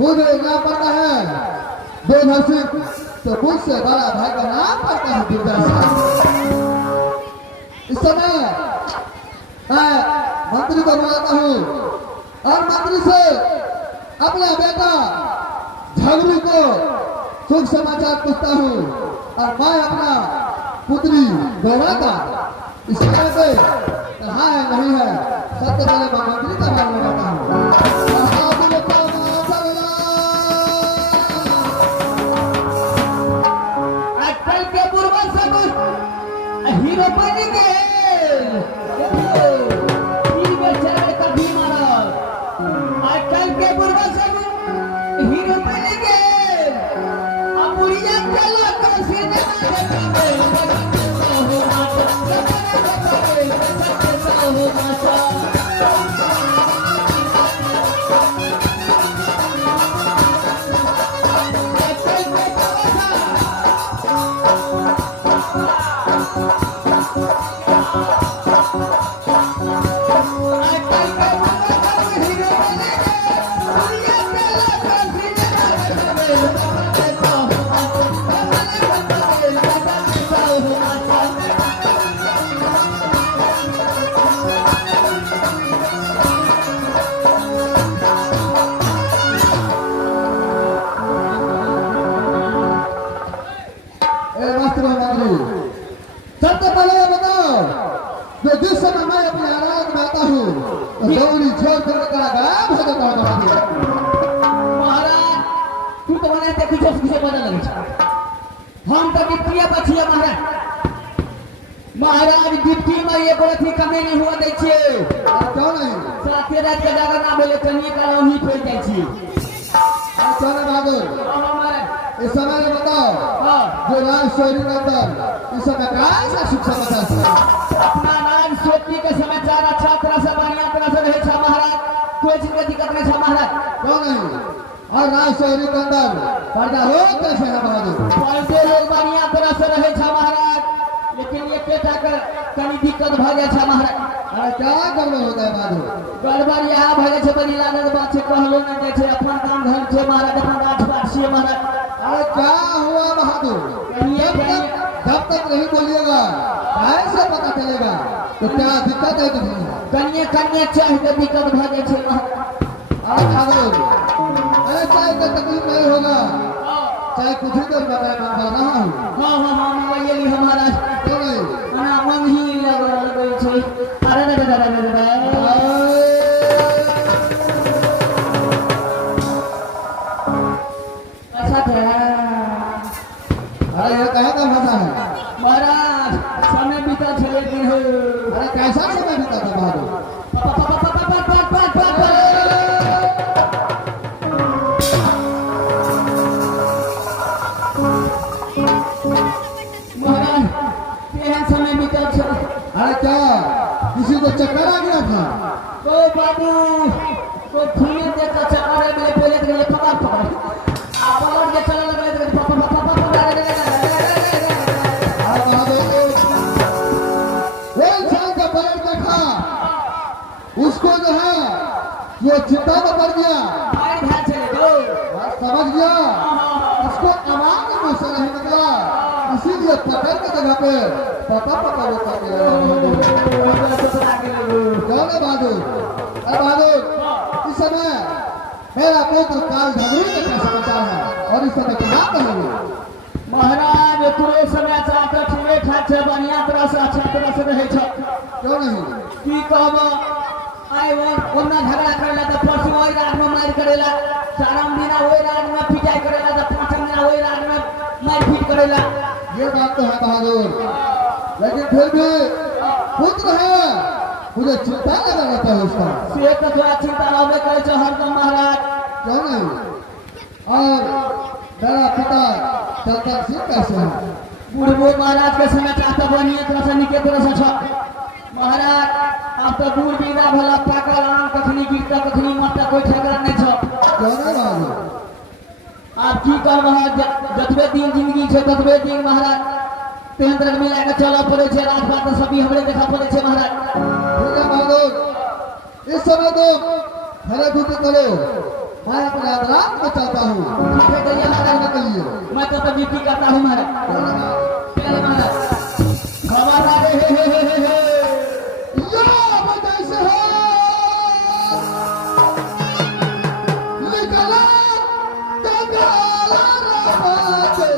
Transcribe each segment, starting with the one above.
मुझे नाम पड़ता है बेघर सिंह, तो मुझसे बड़ा भाई का नाम पड़ता है दुर्गा सिंह। इस समय मैं मंत्री को बुलाता हूँ और मंत्री से अपना बेटा झगड़ू को शुभ समाचार पूछता हूँ और मैं अपना पुत्री गौरा का इस समय पे कहाँ है नहीं है, सबसे पहले मैं मंत्री का नाम लगाता हूँ। आजकल के पूर्वज सब हीरो बनेंगे, कभी मारा। आजकल के पूर्वज सब हीरो बनेंगे, अब बुढ़िया चलो तो सिनेमा सबसे पहले ये बताओ, जो जिस समय मैं अपनी आराम में आता हूँ तो दौड़ी छोड़ कर गायब हो जाता है। महाराज तू तो मने देखी जो किसे बदल लगे छ हम तो डिप्टी बचिया महाराज डिप्टी में ये बोले थी कमी नहीं हुआ दे छे क्यों नहीं साथे रात के जाकर ना बोले कनिए का ही फेल जाई छी। क्यों ना बहादुर इस समय ये बताओ, जो राज शहरी के अंदर इस समय कैसा सुख समाचार है? अपना नाम सोपी के समाचार अच्छा तरह से बढ़िया तरह से रहे छ महाराज, कोई चीज की दिक्कत नहीं छ महाराज। क्यों नहीं? और राज शहरी के अंदर पर्दा हो कैसे है बहादुर? पर्दे लोग बढ़िया तरह से रहे छ महाराज, लेकिन ये केटा कर कनी दिक्कत भ जाय छ महाराज। अरे क्या गड़बड़ होता है बहादुर? गड़बड़ यहाँ भ जाय छ, बड़ी लागत बात छै, कहलो नहीं जाय छै, अपन काम धर्म छै महाराज, अपन राज बात छै महाराज। अरे क्या हुआ बहादुर? जब तक नहीं बोलिएगा कैसे पता चलेगा? तो क्या दिक्कत है कि नहीं? कनिए कनिए चाहे तो दिक्कत भ जाय छै महाराज। अरे बहादुर, अरे चाहे तो तकलीफ नहीं होगा, चाहे कुछ ही देर में मैं मंगा रहा हूँ। हाँ मंगवाइए हमारा क्यों नहीं? ना मन ही लगे छै। अरे ये कहाँ का भाषा है महाराज? समय बीता चले गए हो। अरे कैसा समय बीता था बहादुर? महाराज केहन समय बीता चले? अरे क्या किसी को चक्कर आ गया था? तो बाबू तो फिल्म देखा चक्कर में पहले तो पकड़ पकड़ के चला लगे उसको जो है ये चिंता में पड़ गया, समझ गया, उसको आवाज में से नहीं निकला, इसीलिए पकड़ के जगह पे पापा वो करके बहादुर। अरे बहादुर, इस समय मेरा पुत्र काल झगड़ू का क्या समाचार है और इस समय क्या कहेंगे? महाराज पूरे समय चाहते ठीक ठाक है, बढ़िया तरह से अच्छा तरह से रहे छ। क्यों नहीं? की कहब आए वो ओना झगड़ा करेला तो परसों वही रात में मार करेला, चारम दिन वही रात में पिटाई करेला, तो पांचम दिन वही रात में मार पीट करेला। ये बात तो है बहादुर, लेकिन फिर भी पुत्र है, मुझे चिंता लगा रहता है उसका। से तो थोड़ा चिंता रहबे करे छ हरदम महाराज। क्यों नहीं? और मेरा पिता चलता सिंह कैसे है? बुढ़बो महाराज के समय चाहता बढ़िया तरह से निके तरह से छ महाराज। अब तो दूर बिना भला पाकल आम कखनी गिरता कखनी मरता, कोई ठेकाना नहीं छ। क्यों नहीं बहादुर? आप की कर जतबे दिन जिंदगी छै ततबे दिन महाराज तेहन मिला के चला पड़े छै, रात बात सभी हमरे देखा पड़े छै महाराज। ठीक है बहादुर, इस समय तो खड़े ड्यूटी करो मैं अपने आराम को चलता हूँ ठीक है दैया महाराज के लिए मैं तो ड्यूटी करता हूँ महाराज चल महाराज खबर आ गई हे यो मैं कैसे हो निकला कंगाला रात से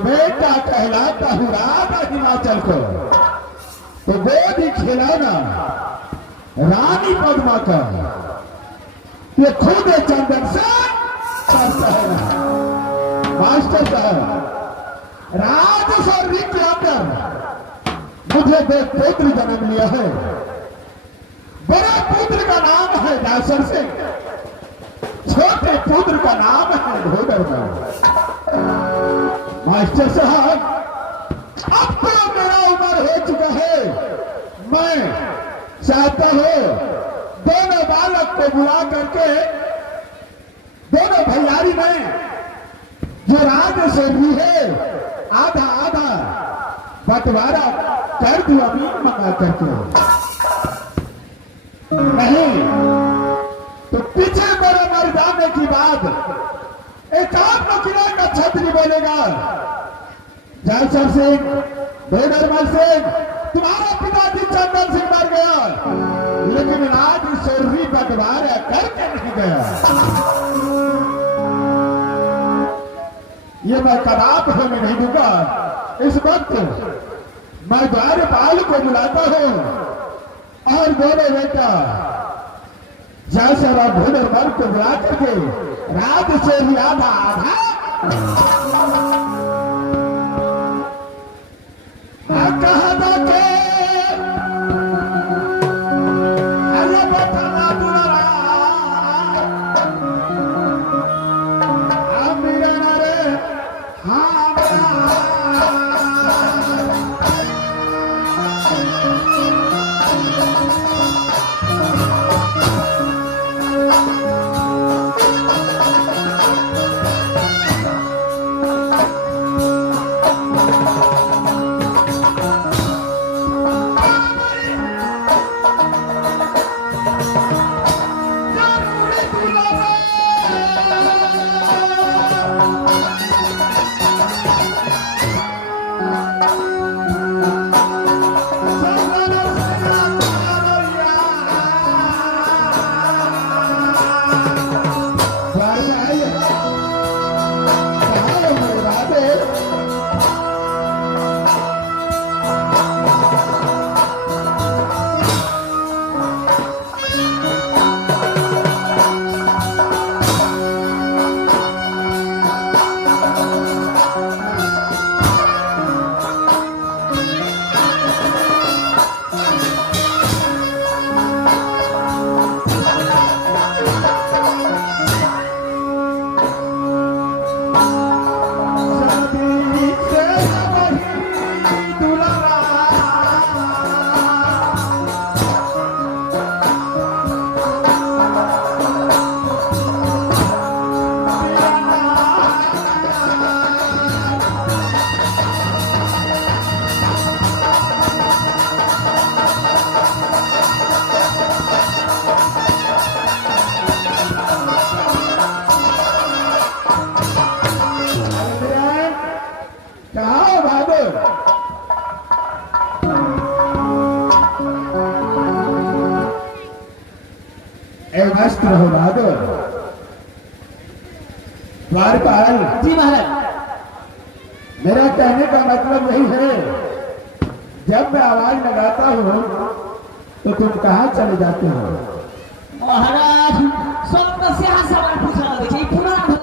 बेटा कहलाता हूँ राजा हिमाचल को, तो गोदी खिलाना रानी पद्मा का ये खुद चंदन से करता है। मास्टर साहब, राजस्वरी के अंदर मुझे दो पुत्र जन्म लिया है। बड़े पुत्र का नाम है दासर सिंह, छोटे पुत्र का नाम है ढोडरमल। मास्टर साहब, अब तो मेरा उम्र हो चुका है, मैं चाहता हूं दोनों बालक को बुला करके दोनों भैयारी में जो राजस्वरी है आधा आधा बंटवारा कर दूं अभी मंगा करके। नहीं तो पीछे मेरे मर जाने की बात एक आध किलो का छतरी बोलेगा, जायसर सिंह, ढोडरमल सिंह, तुम्हारा पिताजी चंदन सिंह मर गया, लेकिन आज सोरी बंटवारा करके नहीं गया। ये मैं कदाप होने नहीं दूंगा। इस वक्त मैं द्वारपाल को बुलाता हूं और बोले बेटा जैसा ढोडरमल को बुला करके रात से ही आधा आधा कहा था के अरे बता दुलारा मेरा रे हाँ मस्त रहो बहादुर। द्वारपाल जी महाराज, मेरा कहने का मतलब वही है, जब मैं आवाज लगाता हूँ तो तुम कहाँ चले जाते हो? महाराज सब